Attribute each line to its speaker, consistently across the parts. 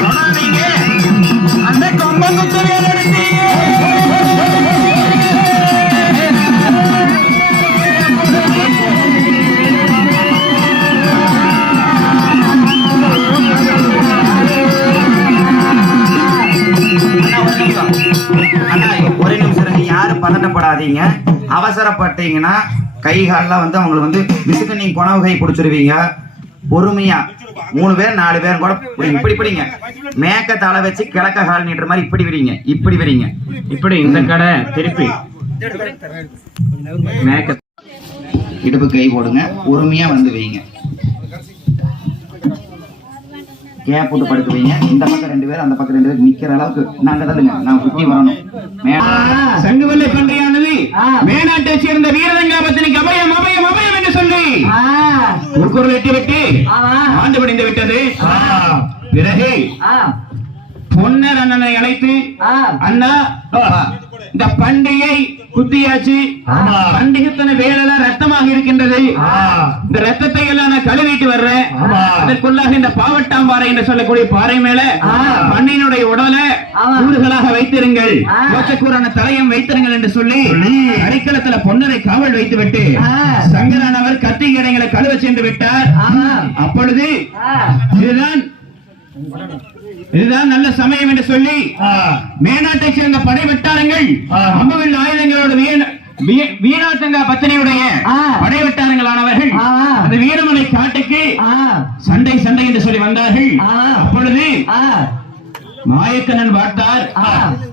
Speaker 1: தொடாதீங்க. அந்த கொம்பங்குத்து வேலை ஒரே நிமிஷம் யாரும் பதட்டப்படாதீங்க அவசரப்பட்டீங்கன்னா கை கால்லாம் வந்து அவங்களுக்கு வந்து விசுக்கு நீங்கள் குணவு கை பிடிச்சிருவீங்க பொறுமையா மூணு பேர் நாலு பேர் கூட பிடிங்க. இப்படி பிடிங்க. மேக்க தலை வச்சு கிழக்க கால் நீட்டுற மாதிரி இப்படி விரிங்க. இப்படி விரிங்க. இப்படி இந்த கடை திருப்பி. மேக்க இடுப்பு கை போடுங்க. பொறுமையா வந்து வைங்க. கேப் போட்டு படுக்க வைங்க. இந்த பக்கம் ரெண்டு பேர் அந்த பக்கம் ரெண்டு பேர் நிக்கிற அளவுக்கு நாங்க தள்ளுங்க நான் சுத்தி வரணும்.
Speaker 2: சங்குவல்லை பன்றியானது. மேனாட்டை சேர்ந்த வீரதங்காபத்தினிக்கு அபயம் அபயம் அபயம் என்று சொல்லி ஒரு குரல் எட்டி விட்டு. ஆண்டு படிந்து விட்டது. பிறகு பொன்னர் அண்ணனை அழைத்து அண்ணா இந்த பண்டிகை குத்தியாச்சு பண்டிகைத்தன வேலைலாம் ரத்தமாக இருக்கின்றது. இந்த ரத்தத்தை எல்லாம் நான் கழுவிட்டு வர்றேன். அதற்குள்ளாக இந்த பாவட்டாம்பாறை என்று சொல்லக்கூடிய பாறை மேல மண்ணினுடைய உடலை கூறுகளாக வைத்திருங்கள். மோசக்கூறான தலையம் வைத்திருங்கள் என்று சொல்லி அடிக்கலத்துல பொன்னரை காவல் வைத்து விட்டு சங்கரானவர் கத்தி இடைகளை கழுவ சென்று விட்டார். அப்பொழுது இதுதான் இதுதான் நல்ல சமயம் என்று சொல்லி மேனாட்டை சேர்ந்த படை வட்டாரங்கள் அம்புவில் ஆயுதங்களோடு வீணாத்தங்கா பத்தினியுடைய படை வட்டாரங்களானவர்கள் அந்த வீரமலை காட்டுக்கு சண்டை சண்டை என்று சொல்லி வந்தார்கள். அப்பொழுது மாயக்கண்ணன் பார்த்தார்.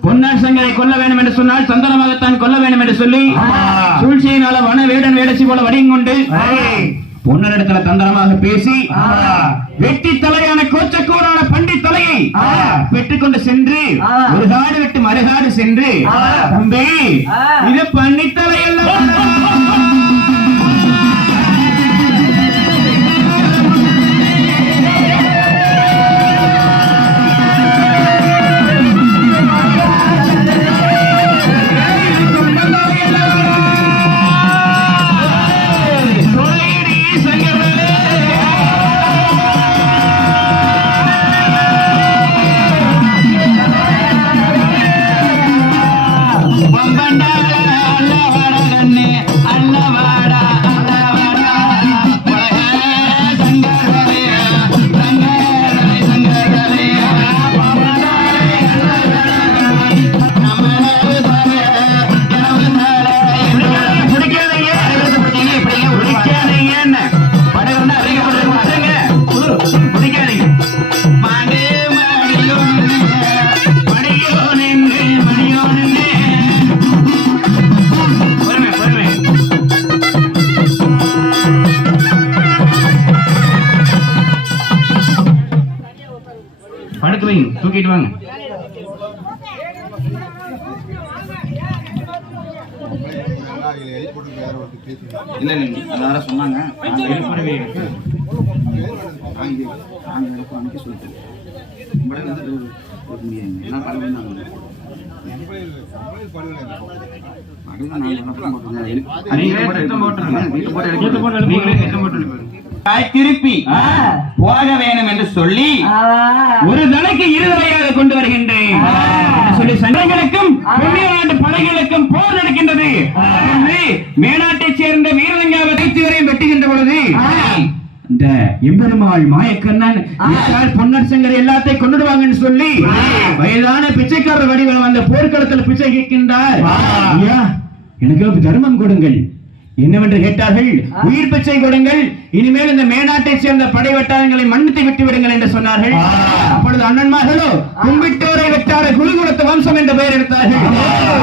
Speaker 2: பொன்னார் சங்கரை கொல்ல வேண்டும் என்று சொன்னால் சந்தனமாகத்தான் கொல்ல வேண்டும் என்று சொல்லி சூழ்ச்சியினால வன வேடன் வேடச்சி போல வடிங்கொண்டு பொன்னரிடத்துல தந்திரமாக பேசி வெட்டி தலையான கோச்சக்கூறான பண்டி தலையை பெற்றுக்கொண்டு சென்று ஒரு காடு விட்டு மறுகாடு சென்று தம்பி இது பண்ணி தலையெல்லாம்
Speaker 1: இல்ல இல்லைங்க எல்லாரும் சொன்னாங்க. நாங்க எழுப்புறவே எழுப்பு சொல்லிட்டு. வந்து. எழுப்பு-
Speaker 2: நீங்களே திட்டம் போட்டுருங்க.
Speaker 1: வீட்டு போட்டு எழுப்பி-
Speaker 2: நீங்களே திட்டம் போட்டுருங்க. தாய் திருப்பி போக வேணும் என்று சொல்லி ஒரு தலைக்கு இருதலையாக கொண்டு வருகின்றேன். என்று சொல்லி சண்டைகளுக்கும் புண்ணிய நாட்டு படைகளுக்கும் போர் நடக்கின்றது. மேனாட்டைச் சேர்ந்த வீரலிங்காவை வைத்துவரையும் வெட்டுகின்ற பொழுது இந்த எம்பெருமாள் மாயக்கண்ணன் விட்டால் பொன்னர் சங்கர் எல்லாத்தையும் கொண்டுடுவாங்கன்னு சொல்லி வயதான பிச்சைக்காரர் வடிவில் வந்த போர்க்களத்தில் பிச்சை கேட்கின்றார். எனக்கு தர்மம் கொடுங்கள். என்னவென்று கேட்டார்கள்? உயிர் பிச்சை கொடுங்கள். இனிமேல் இந்த மேனாட்டை சேர்ந்த படை வட்டாரங்களை மன்னித்து விட்டு விடுங்கள் என்று சொன்னார்கள். அப்பொழுது அண்ணன்மார்களோ கும்பிட்டோரை வெட்டார குருகுலத்து வம்சம் என்ற பெயர் எடுத்தார்கள்.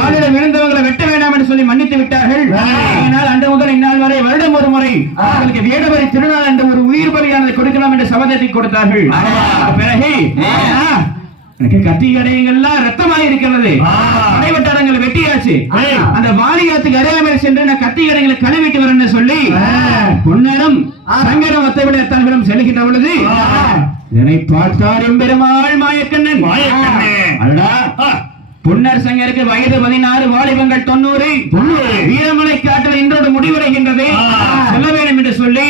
Speaker 2: ஆளிடம் இருந்தவங்களை வெட்ட வேண்டாம் என்று சொல்லி மன்னித்து விட்டார்கள். இதனால் அன்று முதல் இந்நாள் வரை வருடம் ஒரு முறை அவர்களுக்கு வேடவரி திருநாள் என்ற ஒரு உயிர் பலியானதை கொடுக்கலாம் என்ற சபதத்தை கொடுத்தார்கள். பிறகு கத்தி கடையங்கள்லாம் ரத்தமாக இருக்கிறது. படை வட்டாரங்கள் வெட்டியாச்சு. அந்த வாலிகாத்துக்கு அருகாமையில் சென்று நான் கத்தி கடைகளை கழுவிட்டு வரேன்னு சொல்லி பொன்னரும் சங்கரம் ஒத்தவிடத்தார்களும் செல்கின்ற பொழுது இதனை பார்த்தார் எம்பெருமாள் மாயக்கண்ணன். அடடா. பொன்னர் சங்கருக்கு வயது பதினாறு வாலிபங்கள் தொண்ணூறு வீரமலை காட்டல் இன்றோடு முடிவடைகின்றது செல்ல வேண்டும் என்று சொல்லி.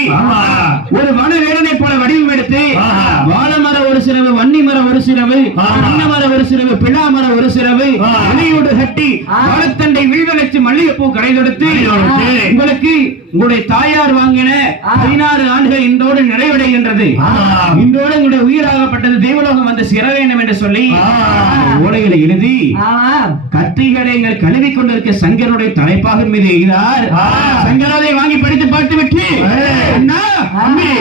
Speaker 2: ஒரு வன வேடனை போல வடிவம் எடுத்து. வாழமர ஒரு சிறவு வன்னி மரம் ஒரு சிறவு மரம் ஒரு சிறவு பிழா மரம் ஒரு சிறவு. இலையோடு கட்டி வாழத்தண்டை வீழ்வழைச்சு மல்லிகைப்பூ கடை தொடுத்து
Speaker 3: கடை தொடுத்து.
Speaker 2: உங்களுக்கு உங்களுடைய தாயார் வாங்கின பதினாறு ஆண்டுகள் இன்றோடு நிறைவடைகின்றது. இன்றோடு உங்களுடைய உயிராகப்பட்டது தேவலோகம் வந்து சேர வேண்டும் என்று சொல்லி. ஓலைகளை எழுதி கத்திகளை எங்கள் கழுவி கொண்டிருக்க சங்கருடைய தலைப்பாக மீது எய்தார். சங்கராதை வாங்கி படித்து பார்த்து விட்டு.
Speaker 3: ஏய்.
Speaker 2: அண்ணா அம்மி.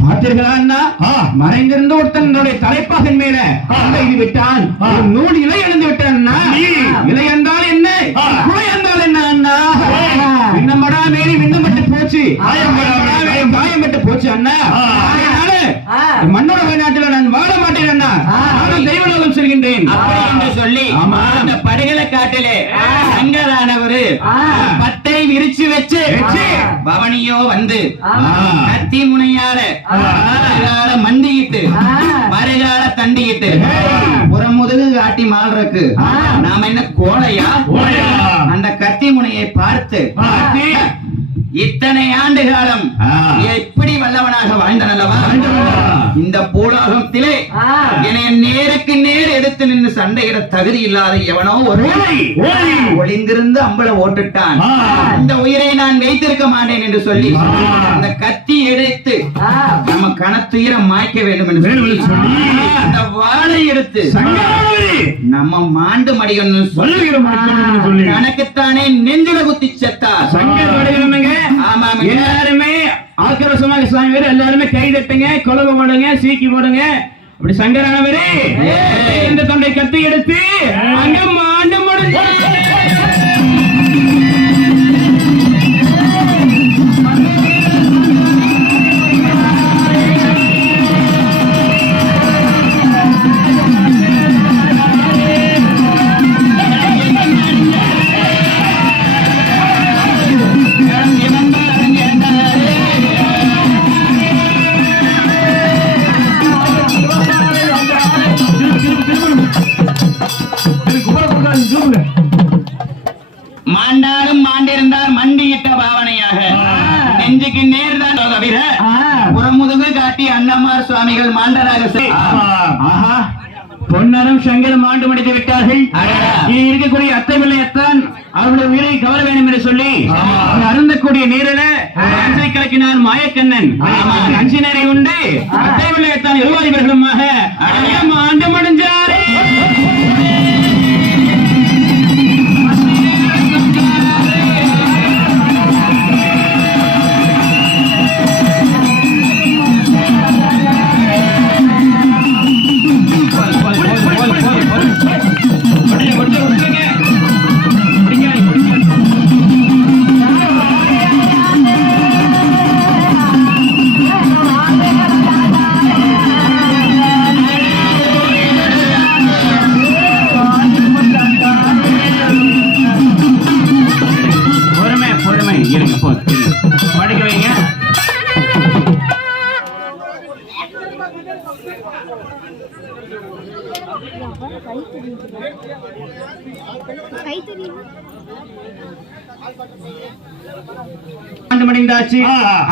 Speaker 2: பார்த்தீர்களா அண்ணா?
Speaker 3: ஆ.
Speaker 2: மறைந்திருந்த ஒருத்தனுடைய தலைப்பாகன் மேல விட்டான் நூல் இலை எழுந்து விட்டான். இலை என்றால் என்ன. குலை என்றால் என்ன அண்ணா?
Speaker 3: ஏய்.
Speaker 2: விண்ணம்படா மேரி விண்ணப்பட்டு போச்சு. காயம்பட்டு போச்சு அண்ணா.
Speaker 3: ஆ.
Speaker 2: அதனால மன்னோட நாட்டில் நான் வாழ மாட்டேன் அண்ணா நான் செல்கின்றேன்
Speaker 4: அப்படி என்று சொல்லி
Speaker 2: ஆமா.
Speaker 4: அந்த படுகளை காட்டிலே சங்கரானவரு பட்டை விரிச்சு வச்சு. பவனியோ வந்து. கத்தி முனையால மண்டியிட்டு மறுகால தண்டியிட்டு புறமுதுகு காட்டி மால்றக்கு நாம என்ன கோழையா? அந்த கத்தி முனையை பார்த்து. இத்தனை ஆண்டு காலம். எப்படி வல்லவனாக வாழ்ந்தன் அல்லவா
Speaker 3: வாழ்ந்தவனா?
Speaker 4: இந்த பூலோகத்திலே என்னை நேருக்கு நேர் எடுத்து நின்று சண்டையிட தகுதி இல்லாத எவனோ ஒரு. ஒளிந்திருந்து அம்பல ஓட்டுட்டான். இந்த உயிரை நான் வைத்திருக்க மாட்டேன் என்று சொல்லி. அந்த கத்தி எடுத்து நம்ம கணத்துயிரை மாய்க்க வேண்டும் என்று சொல்லி. அந்த வாளை எடுத்து நம்ம மாண்டு மடிகன்னு சொல்லி
Speaker 3: சொல்லுகிற மருத்துவம் சொல்லி
Speaker 4: கணக்குத்தானே நெஞ்சில குத்தி செத்தார்
Speaker 2: சங்கர்
Speaker 4: ஆமாங்க.
Speaker 2: எல்லாருமே ஆக்கிரோஷமாக சாமி பேர் எல்லாருமே கை தட்டுங்க கொலவு போடுங்க சீக்கி போடுங்க. அப்படி சங்கரானவரே இந்த தொண்டை கத்தி எடுத்து அங்க மாண்டு முடிஞ்சு முடித்து விட்டார்கள். இனி இருக்கக்கூடிய அத்தை பிள்ளையத்தான் அவருடைய உயிரை கவர வேண்டும் என்று சொல்லி அருந்தக்கூடிய நீரில அஞ்சை கலக்கினார் மாயக்கண்ணன்.
Speaker 4: ஆமா.
Speaker 2: அஞ்சு நேரை உண்டு அத்தை பிள்ளையத்தான் இருவாதிபர்களுமாக அழகம் ஆண்டு முடிஞ்சாரே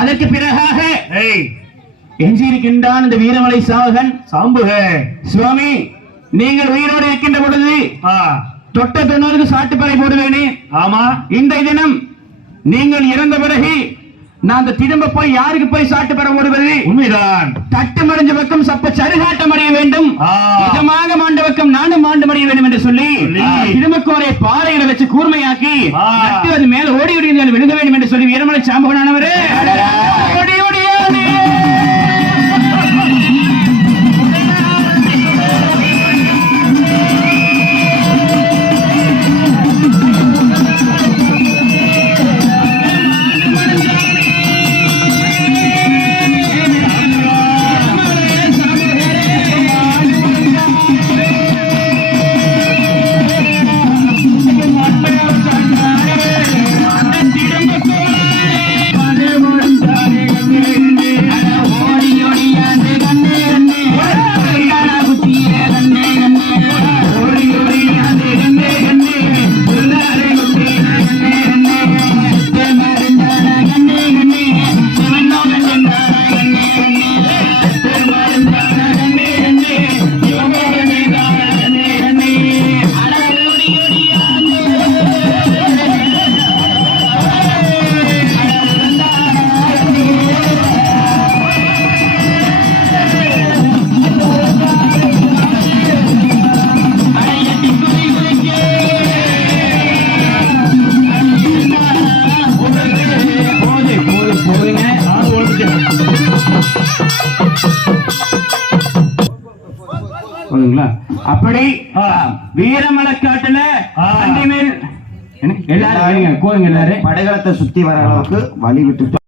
Speaker 2: அதற்கு பிறகாக எஞ்சியிருக்கின்றான் இந்த வீரமலை சாவகன்.
Speaker 3: சாம்புக.
Speaker 2: சுவாமி நீங்கள் உயிரோடு இருக்கின்ற பொழுது தொட்ட தொண்ணூறுக்கு சாட்டுப்பறை போடுவேனே.
Speaker 3: ஆமா.
Speaker 2: இந்த தினம் நீங்கள் இறந்த பிறகு நான் அந்த திரும்ப போய் யாருக்கு போய் சாட்டு பெற போடுவது?
Speaker 3: உண்மைதான்.
Speaker 2: தட்டு மறைஞ்ச பக்கம் சப்ப சருகாட்டம் அடைய. நிஜமாக மாண்ட பக்கம் நானும் மாண்டு அடைய வேண்டும் என்று சொல்லி. திருமக்கோரை பாறைகளை வச்சு கூர்மையாக்கி அது மேல ஓடி இருந்தால் விழுக வேண்டும் என்று சொல்லி வீரமலை சாம்பகனானவரே சரிங்களா அப்படி வீரமலக்காட்டுல எல்லாரும் கோருங்க எல்லாரும்.
Speaker 1: படகளத்தை சுத்தி வர அளவுக்கு வழி
Speaker 4: விட்டு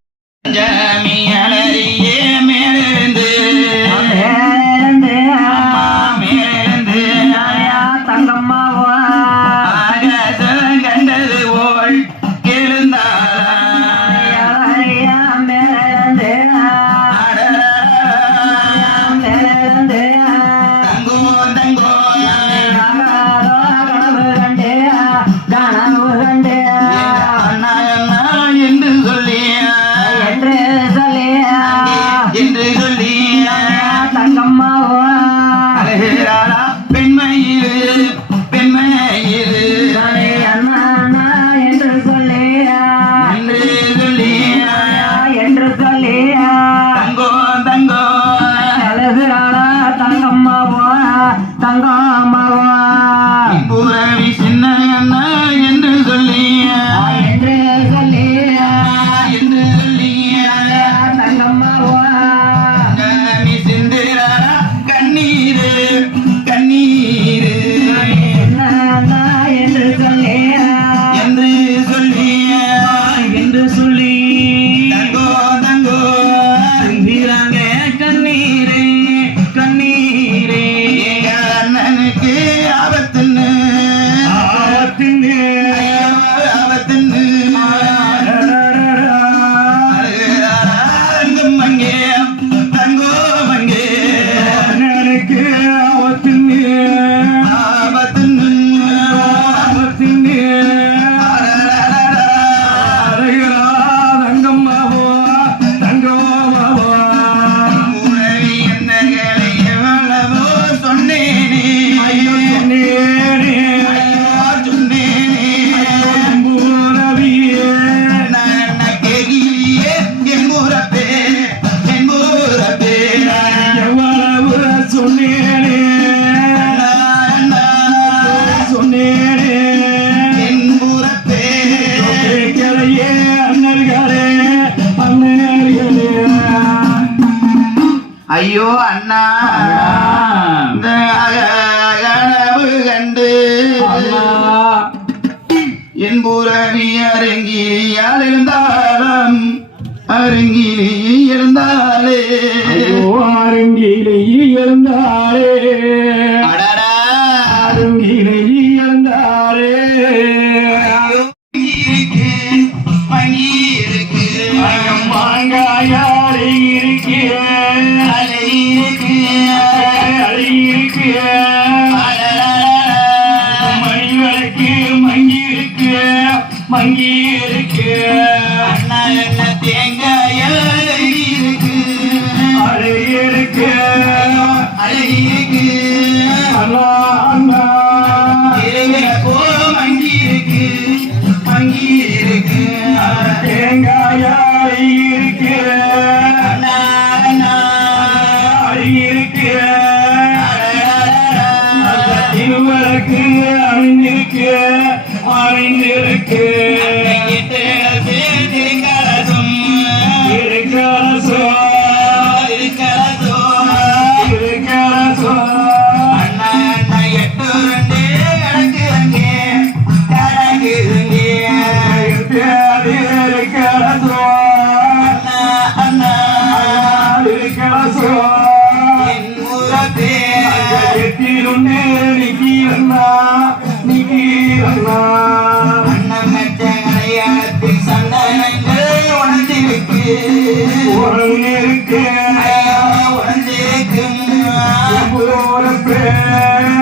Speaker 3: 哎
Speaker 4: 呦，
Speaker 3: 安
Speaker 4: 娜！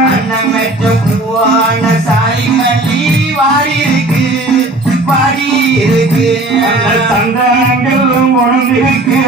Speaker 4: அன்னமெற்ற பூவான சாய் மல்லி வாடி இருக்கு வாடி இருக்கு
Speaker 3: தந்தனங்களும் உணர்ந்திருக்கு